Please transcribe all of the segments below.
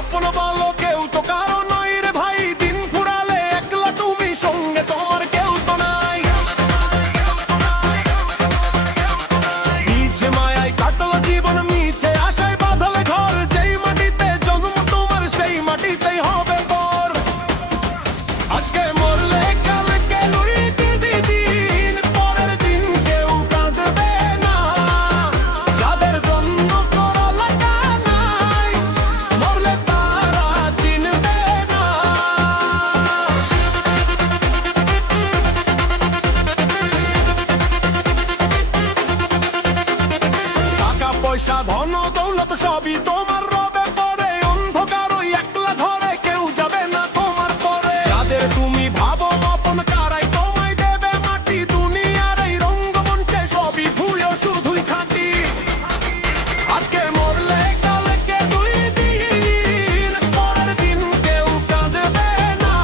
আপন বলো কেউ তো কারো নয় রে ভাই, দিন ফুরালে একলা তুমি, সঙ্গে তোমার কেউ তো নাই। মিছে মায়ায় কাটলো জীবন, মিছে আশায় বাঁধলে ঘর, যেই মাটিতে জন্ম তোমার সেই মাটিতেই হবে পর। আজকে মরলে কালকে লুইতে দিন, পরের দিন কেউ কাঁদবে না, যাদের জন্য করা লাগা নাই, মরলে তারা চিনবে না। টাকা পয়সা ধন দৌলত সবই তোমার রবে পরে, অন্ধকার ওই একলা ঘরে কেউ যাবে না তোমার পরে। যাদের তুমি ভাবো আপন কারাই তোমায় দেবে মাটি, দুনিয়ার এই রঙ্গমঞ্চে সবই ভুয়ো শুধুই খাঁটি। আজকে মরলে কালকে দুই দিন, পরের দিন কেউ কাঁদবে না,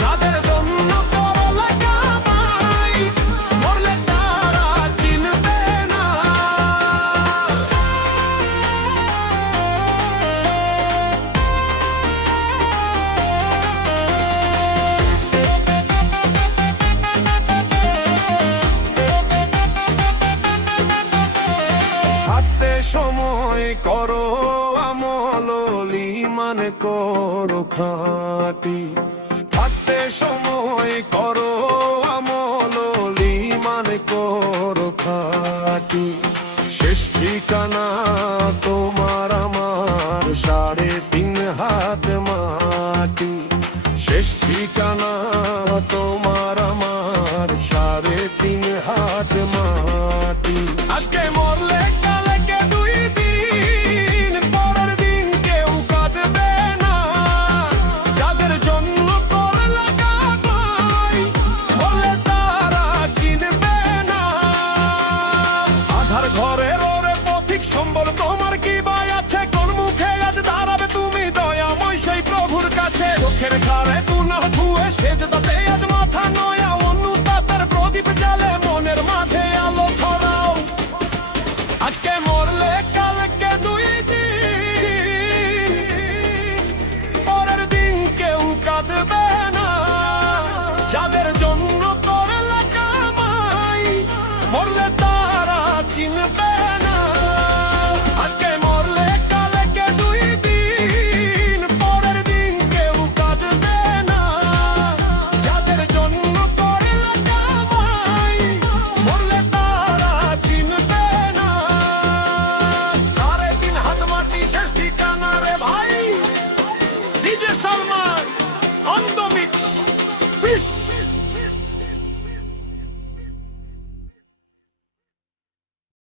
যাদের জন্য করো লাগা নাই, মরলে তারা চিনবে না। হাতে সময় করো আমল, লিমান করো খাঁটি। হাতে সময় করো আমল, লিমান করো খাঁটি। শেষ ঠিকানা তোমার আমার 3.5 হাত মাটি। শেষ ঠিকানা তোমার আমার 3.5 হাত মাটি। আজকে মরলে কালকে দুই দিন, পরের দিন কেউ কাঁদবে না, যাদের জন্য করা লাগা নাই, মরলে তারা চিনবে না। আধার ঘরের ওরে পথিক সম্বল তোমার কি বাই আছে, কোন মুখে আজ দাঁড়াবে তুমি দয়াময় সেই প্রভুর কাছে। চোখের ঘাড়ে গুনাহ ধুয়ে সেজদাতে আজ মাথা নয়া, অনুতাপের প্রদীপ জ্বালে মনের মাঝে আলো ছড়াও। আজকে মরলে কালকে দুই দিন, পরের দিন কেউ কাঁদবে না, যাদের জন্য করলা কামাই, মরলে তারা চিনবে